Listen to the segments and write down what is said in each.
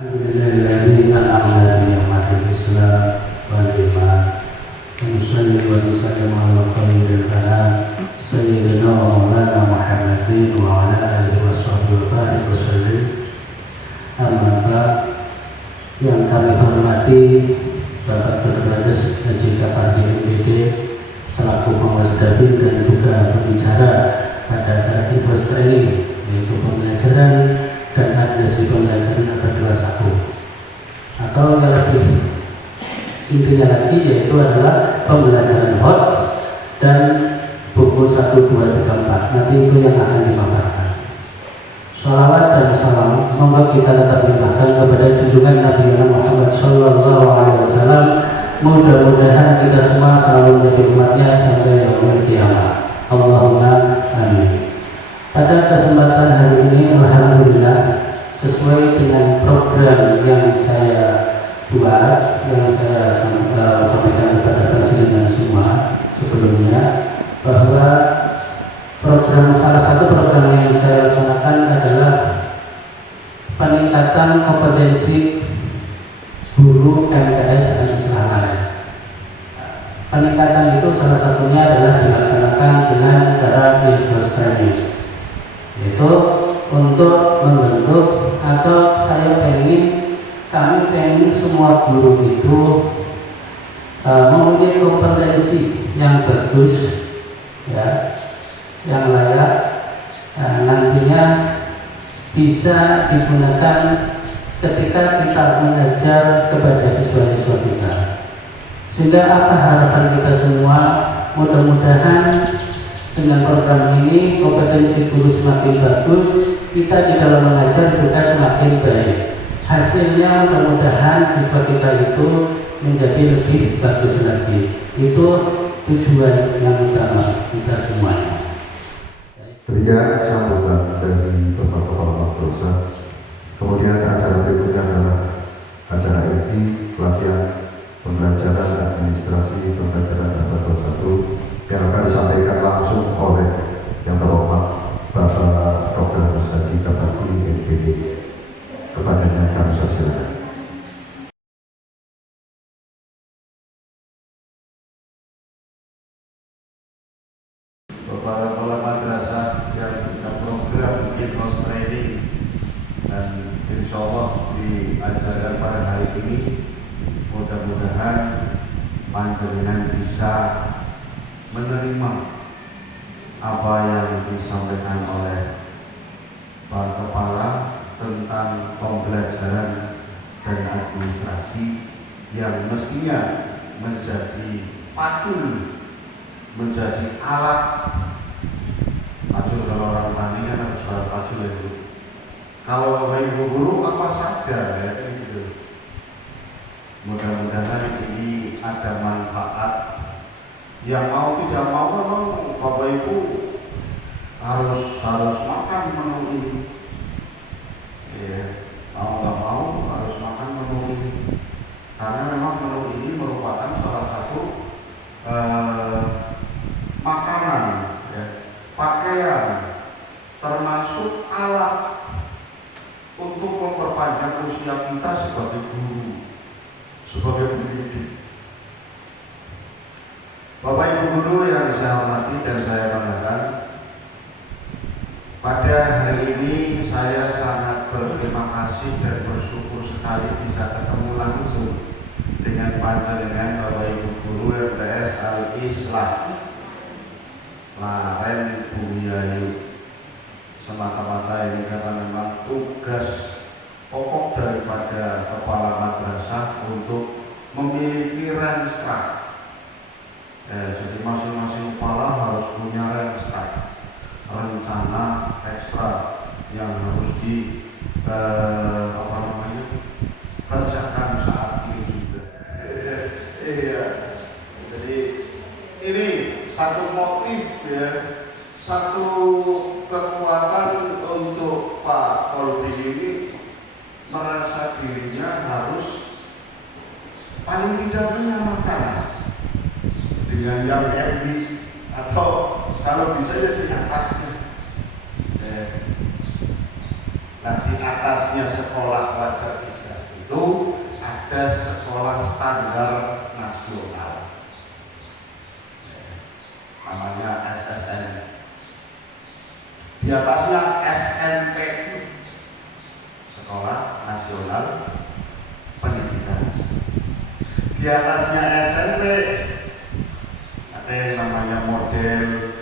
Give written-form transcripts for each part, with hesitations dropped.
Alhamdulillahilladzi an'ama bi ni'matil Islam wal iman. Nusalli wa nusallimu ala khairil anam sayyidina wa maulana Muhammadin wa ala alihi wa sahbihi wa sallim. Amma ba'd. Yang kami hormati Bapak Bergadas Haji Kapardi MPD selaku pengawas Dabin dan juga pembicara pada acara Infos Training, yaitu pembelajaran dan adresi pembelajaran abad 21, atau yang lebih intinya lagi yaitu adalah pembelajaran HOTS dan buku 1, 2, 3, 4. Nanti itu yang akan dimaparkan. Salawat dan salam semoga kita tetap limpahkan kepada junjungan Nabi Muhammad SAW. Mudah-mudahan kita semua selalu menjadi umatnya sampai yaumul kiamat. Allahumma amin. Pada kesempatan hari ini, alhamdulillah, sesuai dengan program yang saya buat, yang saya sampaikan kepada panjenengan semua sebelumnya, bahwa salah satu program yang saya laksanakan adalah peningkatan kompetensi guru MTS Al-Islam. Peningkatan itu salah satunya adalah dilaksanakan dengan cara Infos Training, yaitu untuk membentuk, atau kami pengen semua guru itu mempunyai kompetensi yang bagus, ya, yang layak, nantinya bisa digunakan ketika kita mengajar kepada siswa-siswa kita. Sehingga apa harapan kita semua, mudah-mudahan dengan program ini kompetensi guru semakin bagus, kita di dalam mengajar juga semakin baik. Hasilnya mudah-mudahan siswa kita itu menjadi lebih bagus lagi. Itu tujuan yang utama kita semuanya. Demikian sambutan dari Bapak Kepala Madrasah. Kemudian acara berikutnya adalah acara inti pelatihan pembelajaran administrasi pembelajaran abad 21 yang akan disampaikan langsung oleh yang terhormat Bapak Dr. Haji Kapardi MPD. Kepadanya kami silakan. Bapak Kepala Madrasah yang punya program Infos Training, dan insya Allah diajarkan pada hari ini, mudah-mudahan panjenengan bisa menerima apa yang disampaikan oleh Pak Kepala tentang pembelajaran dan administrasi yang mestinya menjadi pacul, menjadi alat pacul. Kalau orang tani kan harus alat pacul itu. Kalau ibu guru apa saja ya, gitu. Mudah-mudahan ini ada manfaat. Yang mau tidak mau memang Bapak Ibu harus makan menu ini. Ya, mau nggak mau harus makan menu ini. Karena memang menu ini merupakan salah satu makanan, ya, pakaian, termasuk alat untuk memperpanjang usia kita sebagai guru, sebagai pendidik. Bapak Ibu guru yang saya hormati dan saya banggakan, pada hari ini saya sangat berterima kasih dan bersyukur sekali bisa ketemu langsung dengan panjenengan Bapak Ibu guru MTS Al-Islam Laren Bumiayu. Semata-mata ini karena memang tugas pokok daripada kepala madrasah untuk memiliki renstra. Jadi masing-masing kepala harus punya renstra, rencana ekstra yang harus kerjakan saat ini juga. Iya. Jadi ini satu motif, ya, satu kekuatan untuk Pak Kolbi ini merasa dirinya harus paling tidak menyamakan dengan yang elit, atau kalau bisa ya di atasnya. Nah, di atasnya sekolah wajar kita. itu ada sekolah standar nasional, namanya SSN. Di atasnya SMP, Sekolah Nasional Pendidikan. Di atasnya SMP ada yang namanya model,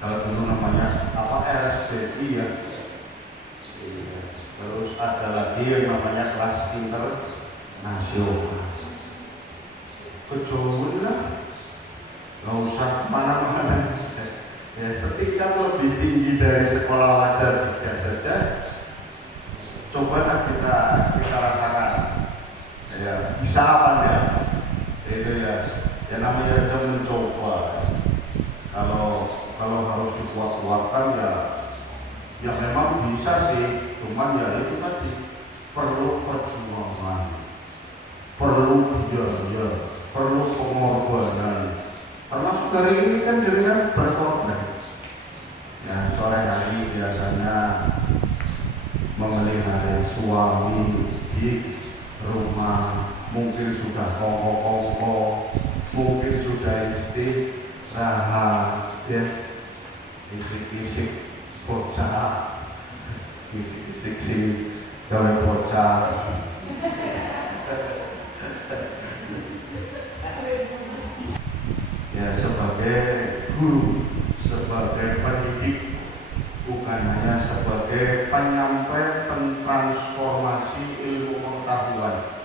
kalau dulu namanya apa, RSBI ya. Terus ada lagi yang namanya kelas internasional. Kejauhan lah, nggak usah kemana-mana. Ya, setingkat lebih tinggi dari sekolah wajar saja. Cobalah kita rasakan. Ya, bisa apa ya? Itu ya namanya aja mencoba. Kalau harus dikuat-kuatkan ya memang bisa sih. Cuman ya itu tadi perlu perjuangan, perlu biaya, perlu pengorbanan. Termasuk hari ini kan jaringan berkorban. Ya, sore hari biasanya memelihara suami di rumah, mungkin sudah kongko-kongko, mungkin sudah istirahat, ya, kisik-kisik bocah, kisik-kisik si gawe bocah. Ya, sebagai guru, sebagai pendidik, bukan hanya sebagai penyampai transformasi ilmu pengetahuan.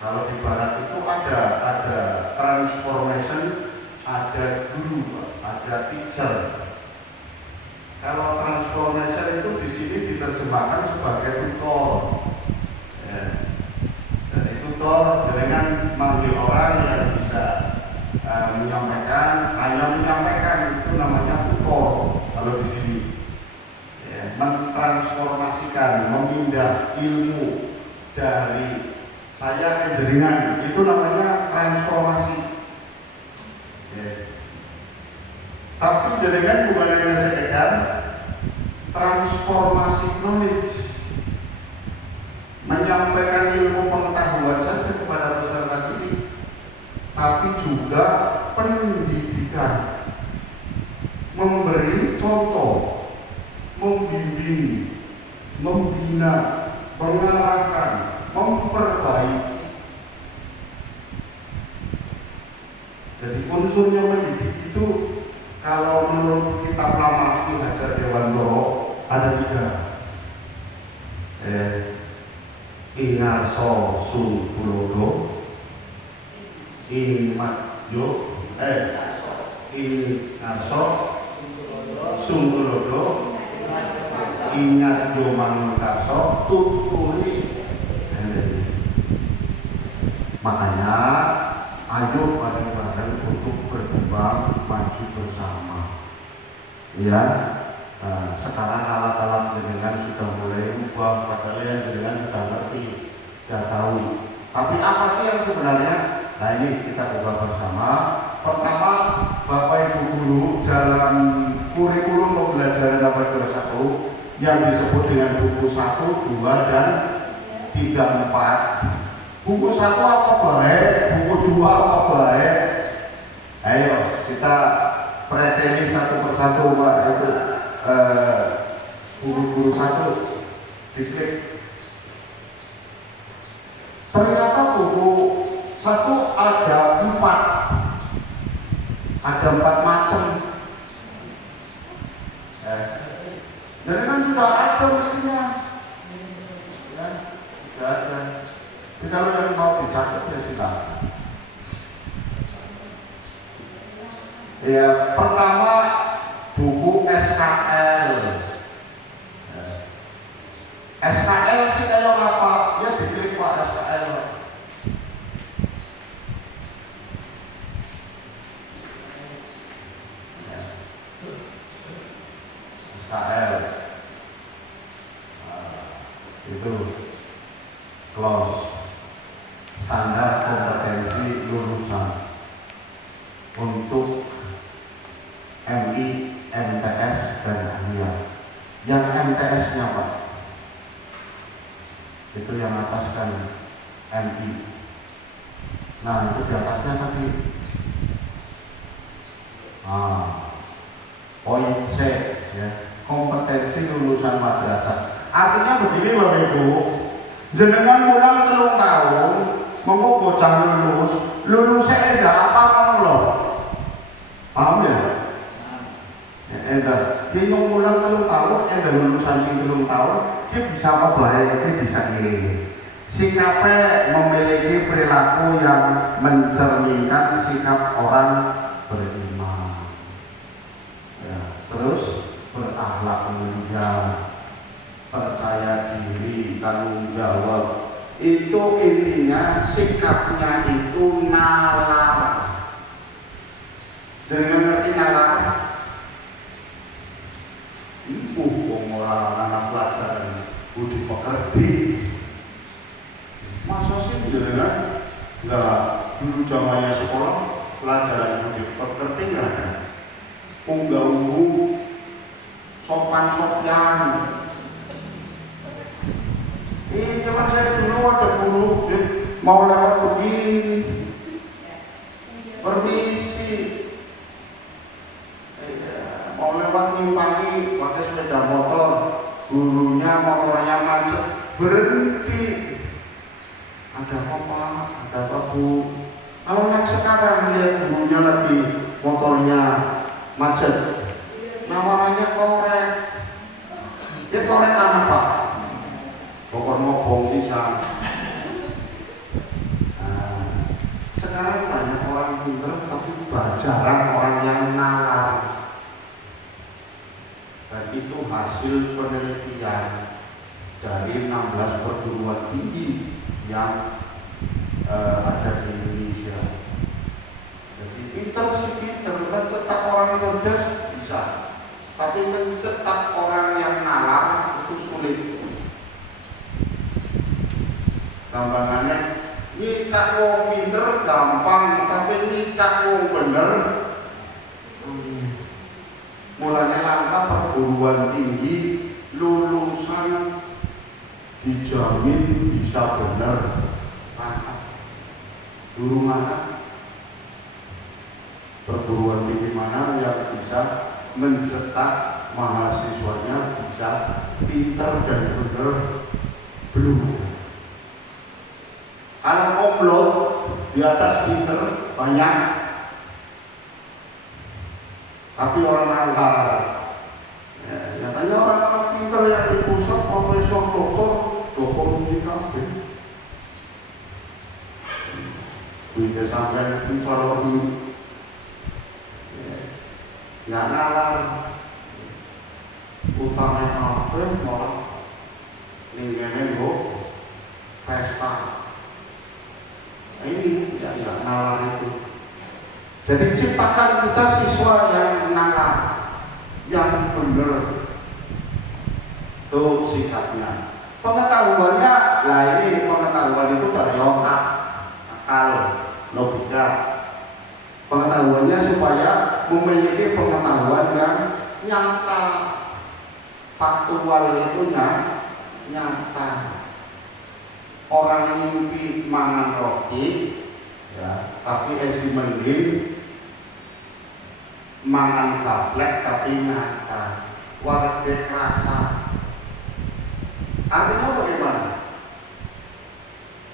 Kalau di barat itu ada transformation, ada guru, ada teacher. Kalau transformation itu di sini diterjemahkan sebagai tutor. Ya. Jadi tutor dengan manggil orang yang bisa menyampaikan, hanya menyampaikan, itu namanya tutor. Kalau di sini ya, mentransformasikan, memindah ilmu dari saya ke jaringan, itu namanya transformasi ya. Tapi jaringan bukan hanya sekedar transformasi knowledge, menyampaikan ilmu pengetahuan saja kepada peserta didik, tapi juga pendidikan, memberi contoh, membimbing, membina, mengarahkan, memperbaiki. Jadi unsurnya mendidik itu kalau menurut kitab lama Ki Hajar Dewantara ada 3. Ingarso Sungkulodo, Ingarso Sungkulodo, Ingat Jomanungkarso, Tuturi. Makanya ayo bareng-bareng untuk berkembang maju bersama. Ya, sekarang alat-alat jaringan sudah mulai ubah, padahal yang jaringan sudah ngerti, sudah tahu. Tapi apa sih yang sebenarnya? Nah, ini kita buka bersama. Pertama, Bapak Ibu Guru dalam kurikulum pembelajaran abad ke-1 yang disebut dengan buku 1, 2, dan 3, 4. Buku 1 apa baik, buku 2 apa baik. Ayo kita preteli satu persatu, Pak. Itu buku 1 diklik. Ternyata buku 1 ada 4 macam. Jadi kan sudah ada mestinya, ya, sudah ada. Jadi kalau yang mau dicatat ya silakan. Ya, pertama buku SKL. SKL sih kayak apa? Ya diklik Pak SKL. SKL itu close, standar kompetensi lulusan untuk MI, MTS, dan ANIA. Yang MTS-nya Pak, syaratnya tadi. Poin C, ya, kompetensi lulusan madrasah. Artinya begini loh Ibu, jenengan mulang 3 tahun, mengko bocah lulusnya enggak apa loh, paham ya? Enggak, dia mulang 3 tahun, enggak lulusan sing 3 tahun, dia bisa apa baik, dia bisa ini. Sikapnya memiliki perilaku yang mencerminkan sikap orang beriman. Ya, terus berakhlak mulia, percaya diri, tanggung jawab. Itu intinya sikapnya itu nalar. Dengan ngerti nalar? Orang anak pelajaran budi pekerti. Masa sih jenengan enggak dulu zamannya sekolah pelajaran budi pekerti enggak ada. Unggah-ungguh, sopan-sopan. Ini zaman saya dulu ada guru mau lewat begini, permisi, mau lewat nyimpangi pakai sepeda motor, gurunya motornya macet, berhenti. Ada apa? Ada apa Bu? Kalau yang sekarang lihat gurunya lagi motornya macet, namanya korek. Dia korek apa? Pokok ngobong bisa. Sekarang banyak orang pintar tapi jarang orang yang nalar. Dan itu hasil penelitian dari 16 perguruan tinggi yang ada di Indonesia. Jadi pintar sih pintar, mencetak orang cerdas bisa, tapi mencetak orang yang nalar itu sulit. Gampangannya nyikak wong pinter gampang, tapi nyikak wong bener. Mulanya langkah perguruan tinggi lulusan dijamin bisa bener. Dulu mana perguruan tinggi mana yang bisa mencetak mahasiswanya bisa pintar dan bener? Belum. Kalau komplot di atas pinter banyak, tapi orang nakal. Ya, nyatanya orang-orang pinter yang di pusat, profesor, doktor di kafe. Bisa sampai pintar lebih, ya nalar. Utama kafe malah lingganya go pesta. Ini tidak nalar itu. Jadi ciptakan kita siswa yang nalar, yang benar. Itu sikapnya. Pengetahuannya, lah ini pengetahuan itu dari otak, akal, logika. Pengetahuannya supaya memiliki pengetahuan yang nyata, faktual itu nyata. Orang mimpi mangan roti, ya, tapi esi mending mangan gaplek tapi nyata, warga rasa. Artinya bagaimana?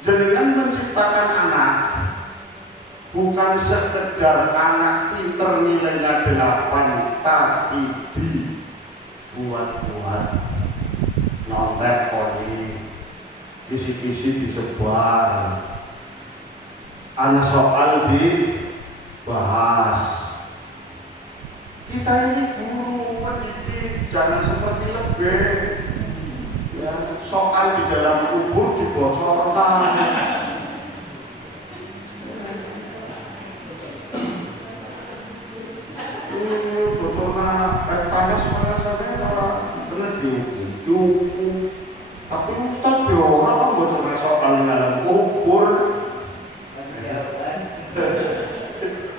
Jenengan menciptakan anak bukan sekedar anak pinter nilainya 8, tapi dibuat-buat, nyontek koni, kisi-kisi disebar, anak soal dibahas. Kita ini guru pendidik jangan seperti lebih, ya, soal di dalam kubur dibocorkan. Bocornya panas sampai orang benar dihukum. Tapi Ustaz ya orang bocornya soal dalam kubur.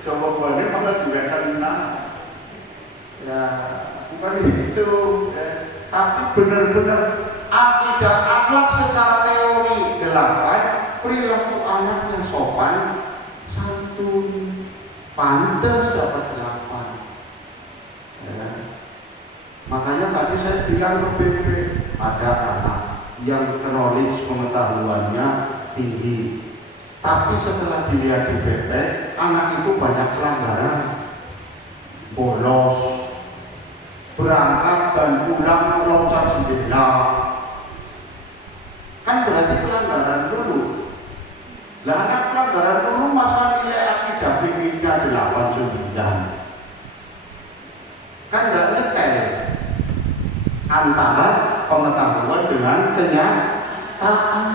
Jawabannya malah juga kena. Ya, bukan itu. Tapi benar-benar akidah akhlak secara teori 8, perilaku anak yang sopan, santun. pantas dapat 8. Ya. Makanya tadi saya bilang ke BP, ada anak yang knowledge pengetahuannya tinggi, tapi setelah dilihat di BP, anak itu banyak pelanggaran, bolos, berangkat dan pulang loncat jendela, kan berarti pelanggaran dulu. Lah anak pelanggaran dulu masa nilai akidah fikihnya 8-9, kan nggak nyetel antara pengetahuan dengan kenyataan.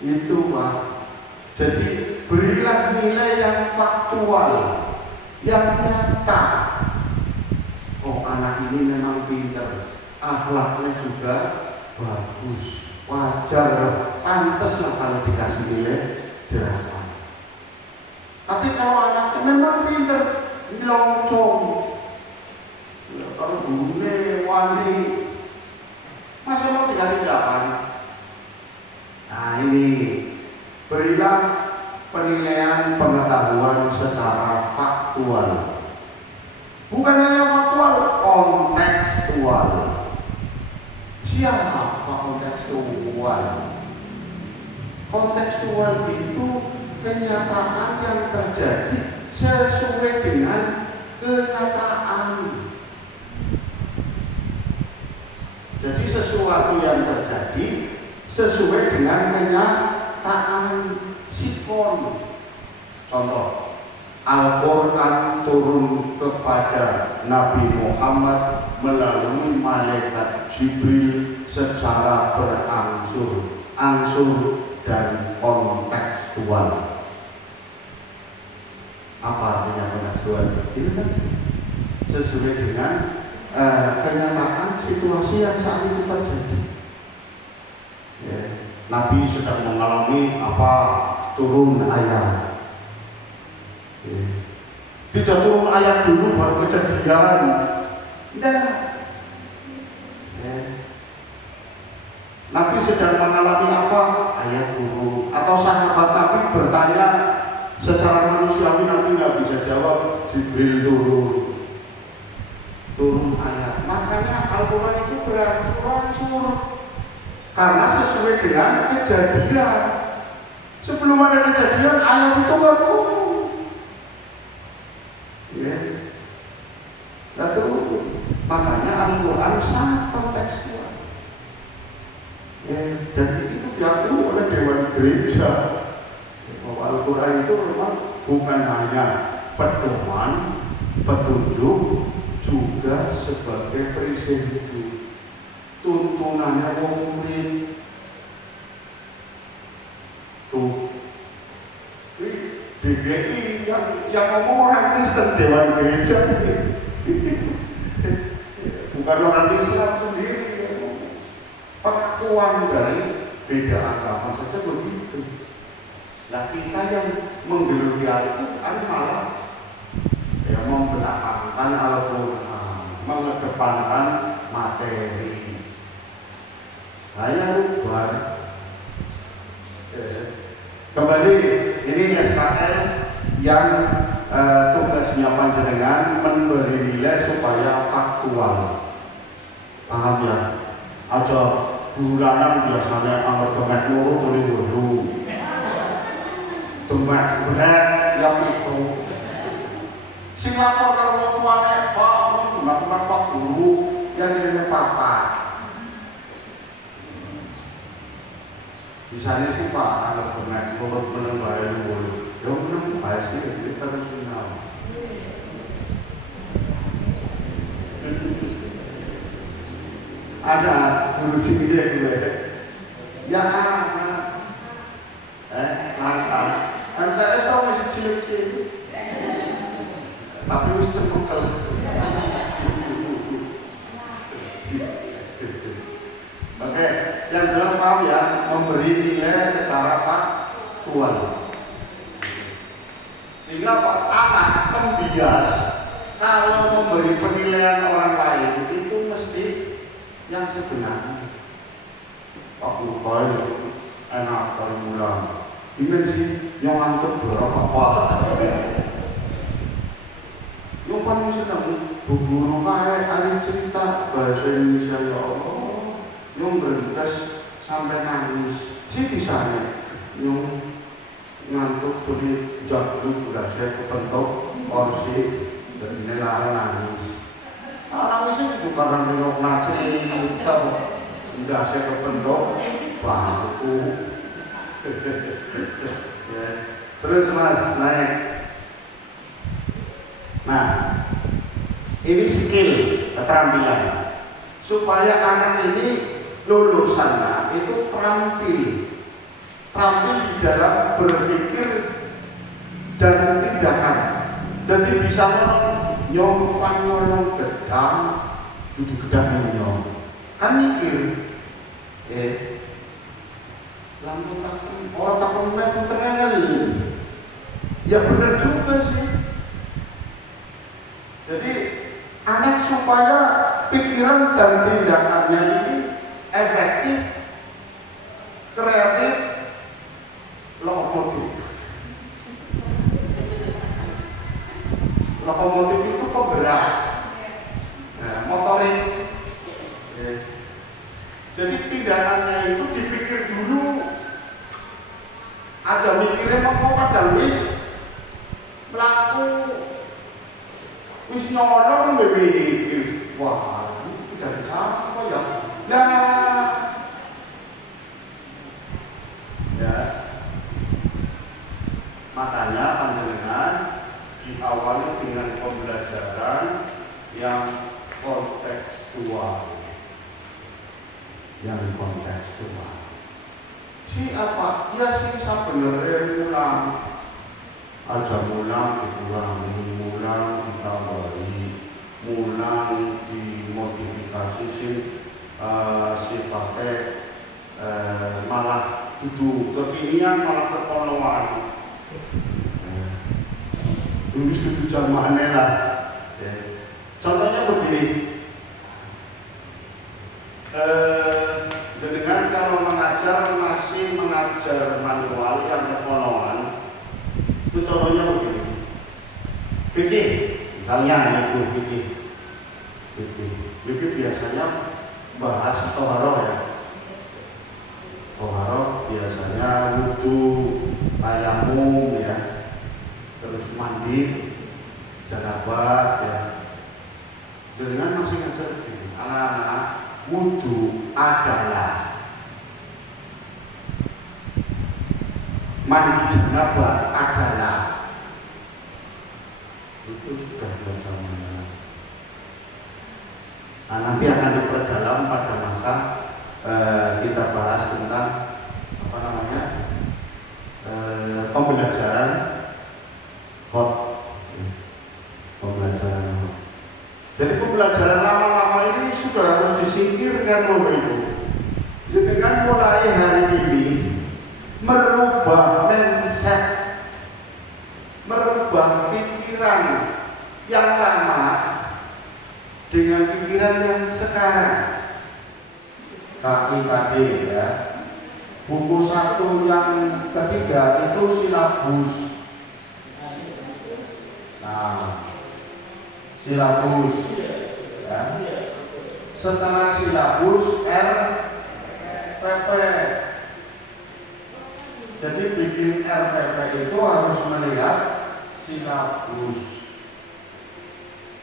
Itu Pak. Jadi berilah nilai yang faktual, yang nyata. Oh, anak ini memang pintar, akhlaknya juga bagus, wajar, pantas lah kalau dikasih nilai 8. Tapi kalau anaknya memang pintar, nyelongcong, ya, kalau bune wali, masa mau dikasih 8? Nah ini, berilah penilaian pengetahuan secara faktual, bukan hanya faktual, kontekstual. Siapa kontekstual? Kontekstual itu kenyataan yang terjadi sesuai dengan kenyataan. Jadi sesuatu yang terjadi sesuai dengan kenyataan, sikon. Contoh, Al-Quran turun kepada Nabi Muhammad melalui malaikat Jibril secara berangsur-angsur dan kontekstual. Apa artinya kontekstual? Itu kan sesuai dengan kenyataan situasi yang saat itu terjadi. Ya. Nabi sedang mengalami apa? Turun ayat. Ya. Tidak turun ayat dulu baru kejadian. Tidak. Ya. Nabi sedang mengalami apa? Ayat turun. Atau sahabat Nabi bertanya secara manusiawi, Nabi nggak bisa jawab. Jibril turun ayat. Makanya Al-Quran itu berangsur-angsur karena sesuai dengan kejadian. Sebelum ada kejadian, ayat itu nggak turun. Ya. Nggak turun. Makanya Al-Quran sangat kontekstual. Ya. Dan itu diakui oleh Dewan Gereja bahwa Al-Quran itu memang bukan hanya pedoman, petunjuk, juga sebagai prinsip hidup, tuntunannya wong murid. Tuh, DGI yang ngomong orang Kristen, Dewan Gereja bukan orang Islam sendiri yang ngomong. Pengakuan dari beda agama saja begitu. Nah kita yang menggeluti Al-Quran malah membelakangkan Al-Quran, mengedepankan materi. Saya lupa. Kembali, ini SKL yang tugasnya panjenengan memberi nilai supaya faktual. Paham ya? Aja bulanan biasanya angkat demek loro boleh dulu. Demek berat yang itu. Sing lapor karo wong tuane, Pak, mbak Pak guru yang ini papa. Misalnya sih Pak, anak benar turut menembak dulu, ya menembak sih itu terus final. Ada guru sini dia gue, ya lantas, lantas tau masih cilik-cilik. Tapi wis cemekel. Oke, yang jelas paham ya, memberi nilai secara faktual. Sehingga Pak anak pembias kalau memberi penilaian orang lain itu mesti yang sebenarnya. Pak Bukhari enak dari mulang. Ini sih yang ngantuk berapa yang paling sedang guru kayak cerita bahasa Indonesia ya Allah yang berlintas sampai nangis sih bisanya yang ngantuk beri jatuh berhasil kepentok porsi dan ini nangis nangisnya itu karena minum cerita berhasil kepentok bangku ya. Terus mas naik. Nah ini skill keterampilan supaya anak ini lulusannya itu terampil di dalam berpikir dan tindakan. Jadi bisa nyong panyolong gedang duduk gedang nyong kan mikir langsung takut orang takut main tengah ya benar juga sih. Jadi anak supaya pikiran dan tindakannya ini efektif, kreatif, lokomotif. Lokomotif itu penggerak, motorik. Jadi tindakannya itu dipikir dulu. Aja mikirnya mau kadang wis melaku wis nyolong mikir wah ini dari siapa ya ya makanya panjenengan diawali dengan pembelajaran yang kontekstual siapa? Ya sih sebenarnya mulang aja mulang dikurangi, mulang ditambahi, mulang dimodifikasi sifatnya malah duduk kekinian malah kekolongan ini setuju jamaahnya lah. Contohnya begini dengan kalau masih mengajar manual yang kekolongan itu contohnya begini fikih misalnya itu fikih biasanya bahas toharoh ya toharoh biasanya wudu tayamum ya terus mandi janabat ya dengan masih ngajar begini anak-anak wudu adalah mandi janabah adalah itu sudah bersama. Nah, nanti akan diperdalam pada masa kita bahas tentang apa namanya pembelajaran pembelajaran. Jadi pembelajaran lama-lama ini sudah harus disingkirkan loh itu. Jadi kan mulai hari ini merubah mindset, merubah pikiran yang lama dengan pikiran yang sekarang. Tadi ya, buku 1 yang ketiga itu silabus. Nah, silabus ya. Setelah silabus RPP. Jadi bikin RPP itu harus melihat silabus.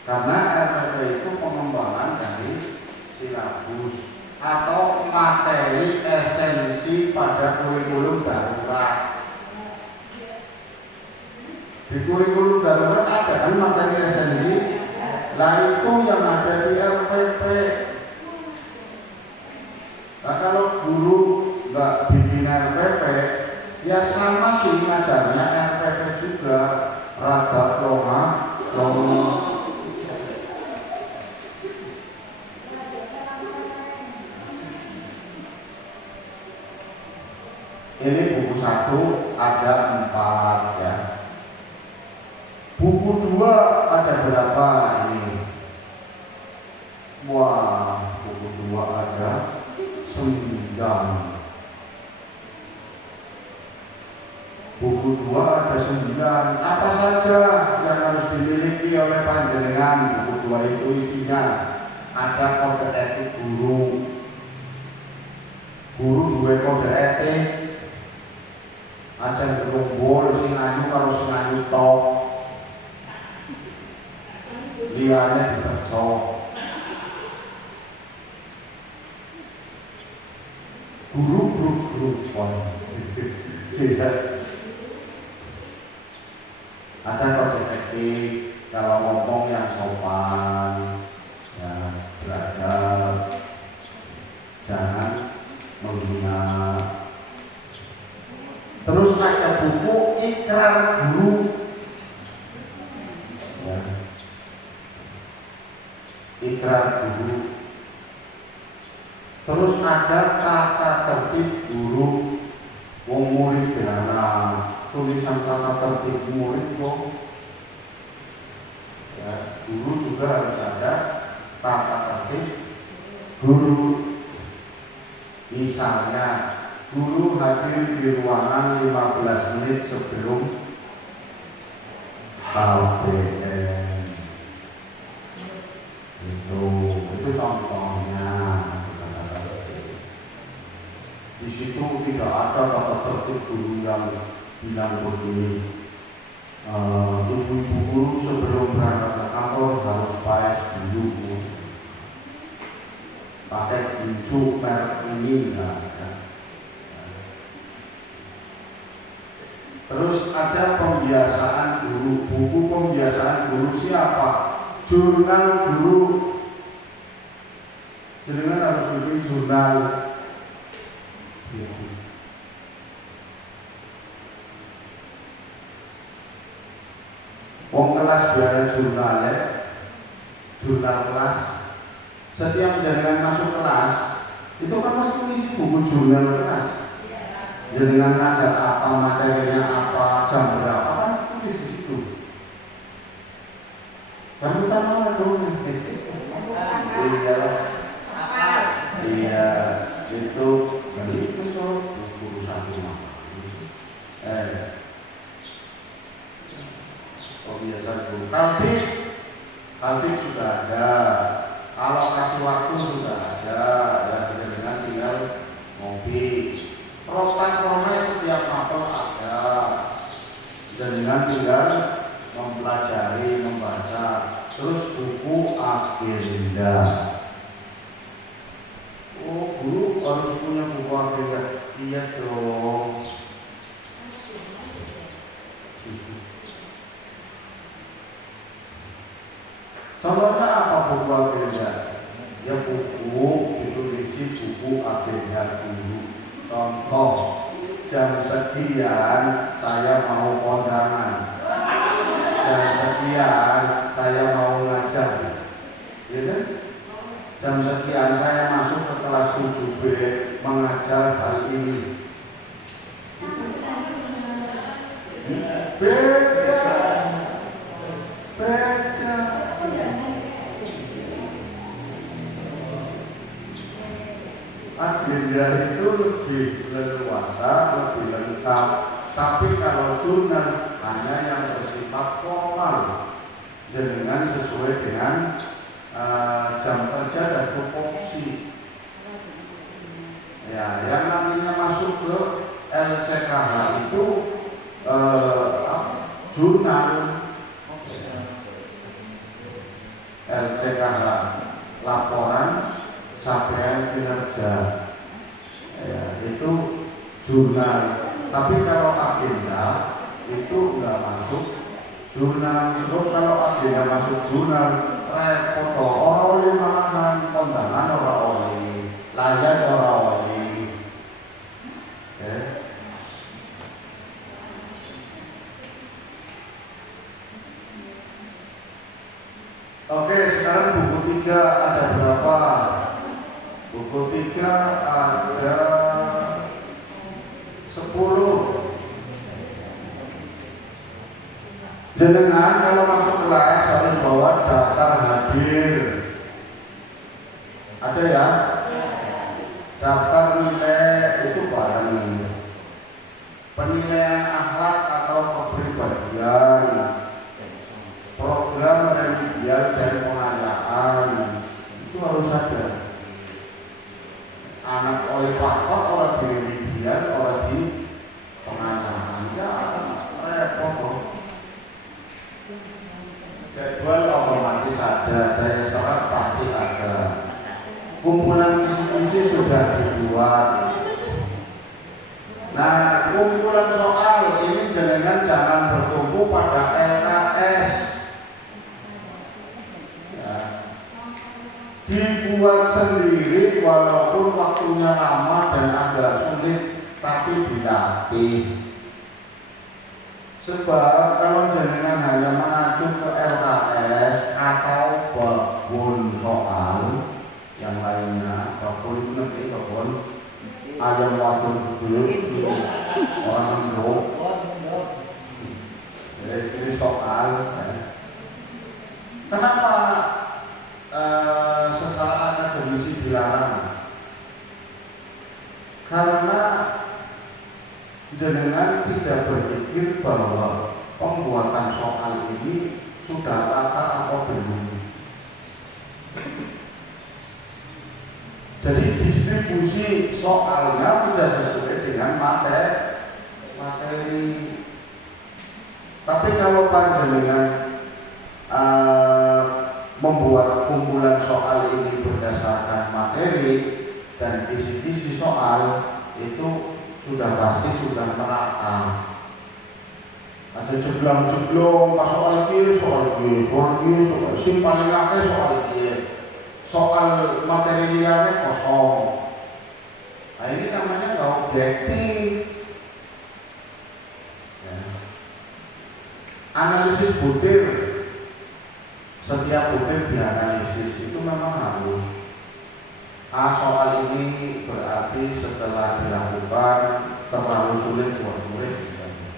Karena RPP itu pengembangan dari silabus atau materi esensi pada kurikulum darurat. Di kurikulum darurat ada kan materi esensi. Nah itu yang ada di RPP. Nah kalau guru nggak bikin RPP, ya sama sih ngajarnya RPP juga, rada loma. Ini buku 1 ada 4 ya. Buku 2 ada berapa ini? Wah, buku 2 ada 9. Buku 2 ada 9. Apa saja yang harus dimiliki oleh panjenengan? Buku 2 itu isinya ada kode etik guru. Guru duwe kode etik. Aja gerombol sing ayu karo sing ayu tok. Liyane diperco. Guru pon. Ada kode etik, kalau ngomong yang sopan, ya beradab, jangan menghina. Terus ada buku ikrar guru, ya. Ikrar guru. Terus ada tata tertib guru, wong murid bela. Tulisan tata tertib murid kok, ya, guru juga harus ada tata tertib guru. Misalnya guru hadir di ruangan 15 menit sebelum KBM. Itu contohnya. Di situ tidak ada tata tertib guru yang bilang begini, ibu-ibu guru sebelum berangkat ke kantor harus paes dulu, pakai baju merek ini, ya. Terus ada pembiasaan guru, buku pembiasaan guru siapa? Jurnal guru. Jadi harus bikin jurnal. Wong kelas biar jurnal, ya. Jurnal kelas. Setiap jenengan masuk kelas, itu kan mesti ngisi buku jurnal kelas. Jenengan ngajar apa, materinya apa, jam berapa, kan tulis di situ. Kamu tahu mana dong? Iya, itu tuh buku satu. Kebiasaan guru. Kaltik sudah ada. Alokasi waktu sudah ada. Ya, dengan tinggal ngopi. Protes setiap mapel ada. Dengan tinggal mempelajari, membaca. Terus buku agenda. Oh, guru harus punya buku agenda. Iya dong. Contohnya apa buku agenda? Ya buku itu isi buku agenda guru. Contoh, jam sekian saya mau kondangan, jam sekian saya mau ngajar, ya kan? Jam sekian saya masuk ke kelas 7B mengajar hal ini. Beda. Agenda itu lebih leluasa, lebih lengkap. Tapi kalau jurnal hanya yang bersifat formal, dengan sesuai dengan jam kerja dan tupoksi. Ya, yang nantinya masuk ke LCKH itu jurnal LCKH, laporan capaian kinerja, ya, itu jurnal. Tapi kalau agenda itu nggak masuk jurnal. Sebab kalau agenda masuk jurnal, repot orang oleh malahan kondangan orang oleh layan orang oleh. Oke, sekarang buku 3 ada berapa? Buku 3 ada 10. Jenengan kalau masuk kelas harus bawa daftar hadir. Ada ya? Daftar nilai itu bareng. Penilaian akhlak sudah dibuat. Nah, kumpulan soal ini jangan bertumpu pada LKS. Ya. Dibuat sendiri walaupun waktunya lama dan agak sulit, tapi dilatih. Sebab kalau jenengan hanya mengacu ke LKS atau babon soal yang lainnya, babon itu nanti babon ayam wadon dulu, orang drop, jadi soal. Kenapa secara akademisi dilarang? Karena jenengan tidak berpikir bahwa pembuatan soal ini sudah rata atau belum. Jadi distribusi soalnya tidak sesuai dengan materi. Tapi kalau panjenengan membuat kumpulan soal ini berdasarkan materi dan kisi-kisi soal itu sudah pasti sudah merata. Ada jeblong-jeblong pas soal ini, soal sing paling akeh soal ini. Soal materi liarnya kosong. Nah ini namanya nggak objektif. Ya. Analisis butir, setiap butir dianalisis itu memang harus. Soal ini berarti setelah dilakukan terlalu sulit buat murid misalnya.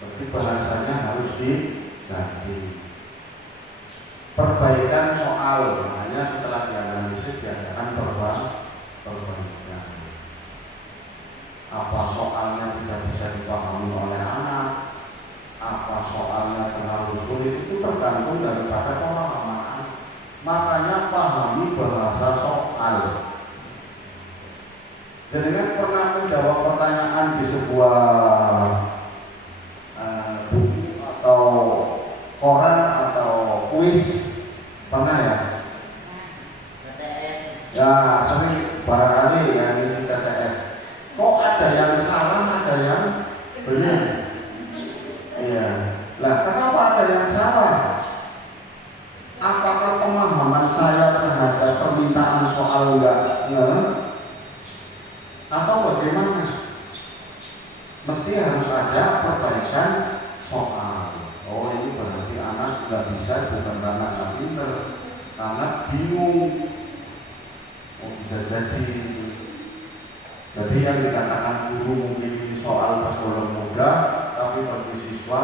Tapi bahasanya harus diganti. Perbaikan soal, hanya setelah dianalisis diadakan perbaikan. Apa soalnya tidak bisa dipahami oleh anak, apa soalnya terlalu sulit, itu tergantung daripada pemahaman. Makanya pahami bahasa soal. Jadi kan pernah menjawab pertanyaan di sebuah buku atau koran atau kuis, pernah ya? Ya sering barangkali yang isi TTS. Kok ada yang salah, ada yang benar? Iya. Lah kenapa ada yang salah? Apakah pemahaman saya terhadap permintaan soal enggak? Ya? Atau bagaimana? Mesti harus ada perbaikan soal. Oh ini berarti anak nggak bisa, bukan karena nggak pinter, karena bingung. Oh bisa jadi. Jadi yang dikatakan guru mungkin soal pas belum mudah, tapi bagi siswa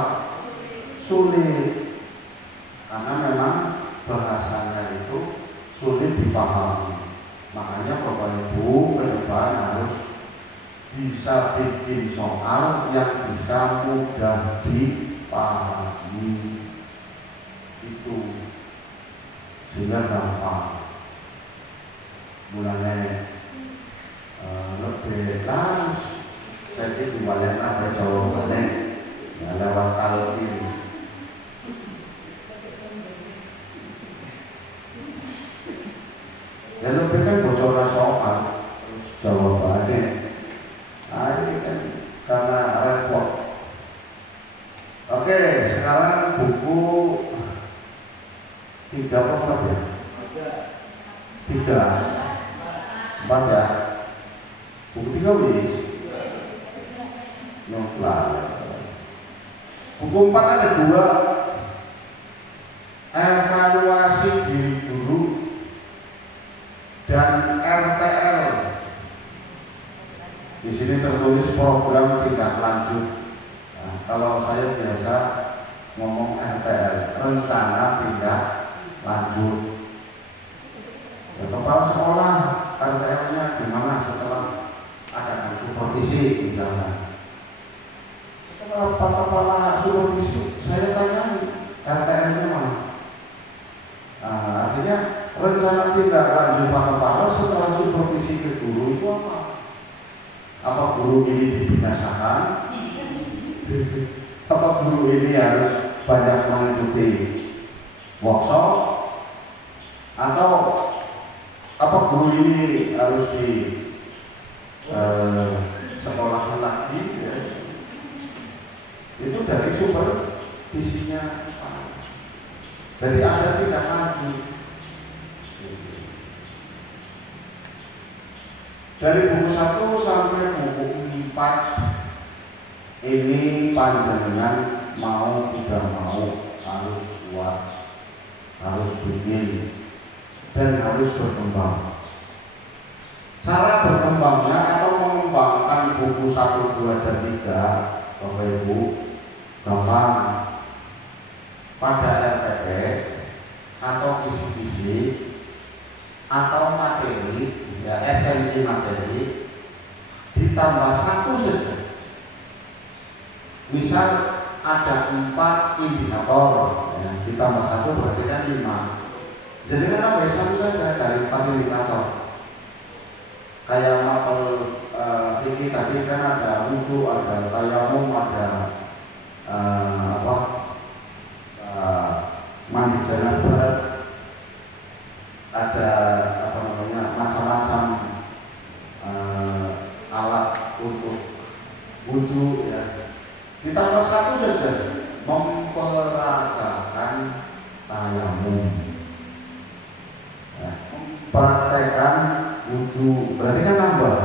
sulit. Karena memang bahasanya itu sulit dipahami. Makanya Bapak Ibu ke depan harus bisa bikin soal yang bisa mudah dipahami. Itu sehingga gampang. Mulanya lebih langsung. Jadi dimulai ada jawabannya lewat kalau ini. Dan lebih kan bocoran soal jawabannya. Nah ini kan karena repot. Oke, sekarang buku 3 apa 4 ya? 3 4 ya? Buku 3 wis? Noklah. Buku 4 ada 2, evaluasi diri guru dan RTL. Di sini tertulis program tindak lanjut. Nah, kalau saya biasa ngomong RTL, rencana tindak lanjut. Ya, kepala sekolah RTL-nya gimana setelah ada supervisi misalnya. Setelah kepala supervisi, saya tanya RTL-nya mana? Nah, artinya rencana tindak lanjut Pak Kepala setelah supervisi ke guru itu apa? Apa guru ini dibinasakan? Apa guru ini harus banyak mengikuti workshop? Atau apa guru ini harus di sekolahkan lagi ya. Itu dari sumber visinya dari Anda tidak maju. Dari buku 1 sampai buku 4 ini panjenengan mau tidak mau harus kuat, harus bikin dan harus berkembang. Cara berkembangnya atau mengembangkan buku 1, 2, dan 3 Bapak Ibu gampang. Pada RPP atau kisi-kisi atau materi ya, esensi materi ditambah 1 saja. Misal ada 4 indikator ya, ditambah 1 berarti kan 5. Jadi kan tambah 1 saja dari 4 indikator. Kayak mapel ini tadi kan ada wudu, ada tayamum, ada mandi janabah, ada macam-macam alat untuk wudu ya. Ditambah 1 saja, memperagakan tayamum ya, praktekkan wudu, berarti kan nambah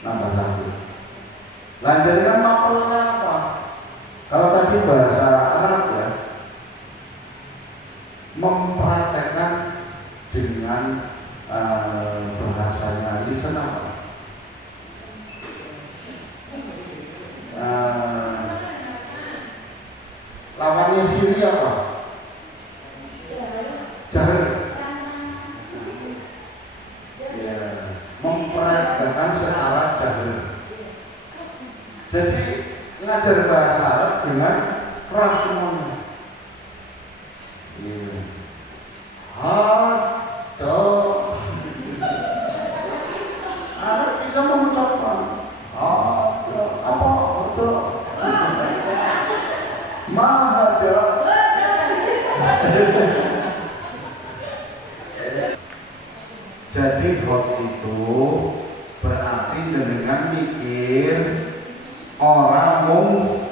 1. Nah jadi kan mapelnya apa? Kalau tadi bahasa Arab ya, mempraktekkan dengan bahasanya listen apa? Lawannya siri apa? Jahil. Ya, mempraktekkan secara jahil. Jadi ngajar bahasa Arab dengan keras semuanya. Arab bisa mengucapkan jadi hot itu berarti dengan mikir orang mung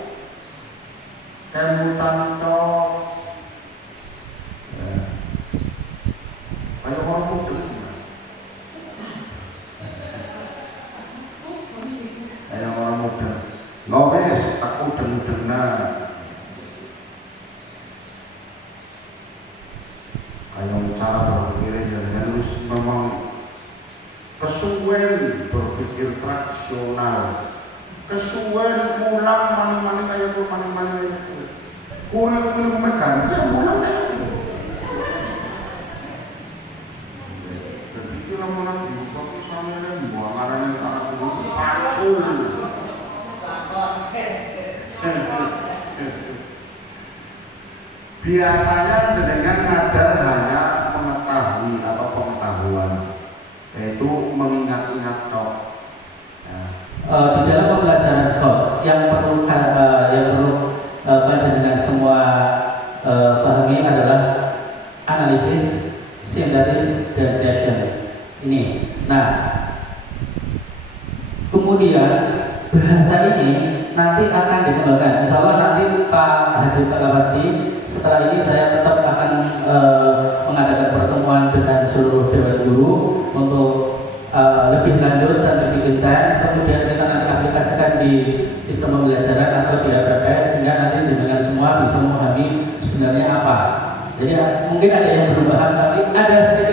kemutan tok kayak orang muda kayak orang muda ngomes aku dengar kayak cara berpikirnya dengan harus memang kesuwen berpikir tradisional, kesuwen mulang mani-mani kayak itu mani-mani kulit megang dia mulang jadi kita mulang di fokusannya dan buangan yang sangat pacu. Biasanya jenengan ngajar hanya mengetahui atau pengetahuan, yaitu mengingat-ingat tok. Di dalam pembelajaran kod yang perlu panjenengan semua pahami adalah analisis, sintesis, dan reaction. Ini. Nah, kemudian bahasa ini nanti akan dikembangkan. Insya Allah nanti Pak Haji Kalawati setelah ini saya tetap akan mengadakan pertemuan dengan seluruh dewan guru untuk lebih lanjut dan lebih intens. Kemudian kita nanti aplikasikan di sistem pembelajaran atau di RPP sehingga nanti jenengan semua bisa memahami sebenarnya apa. Jadi mungkin ada yang berubah, tapi ada sedikit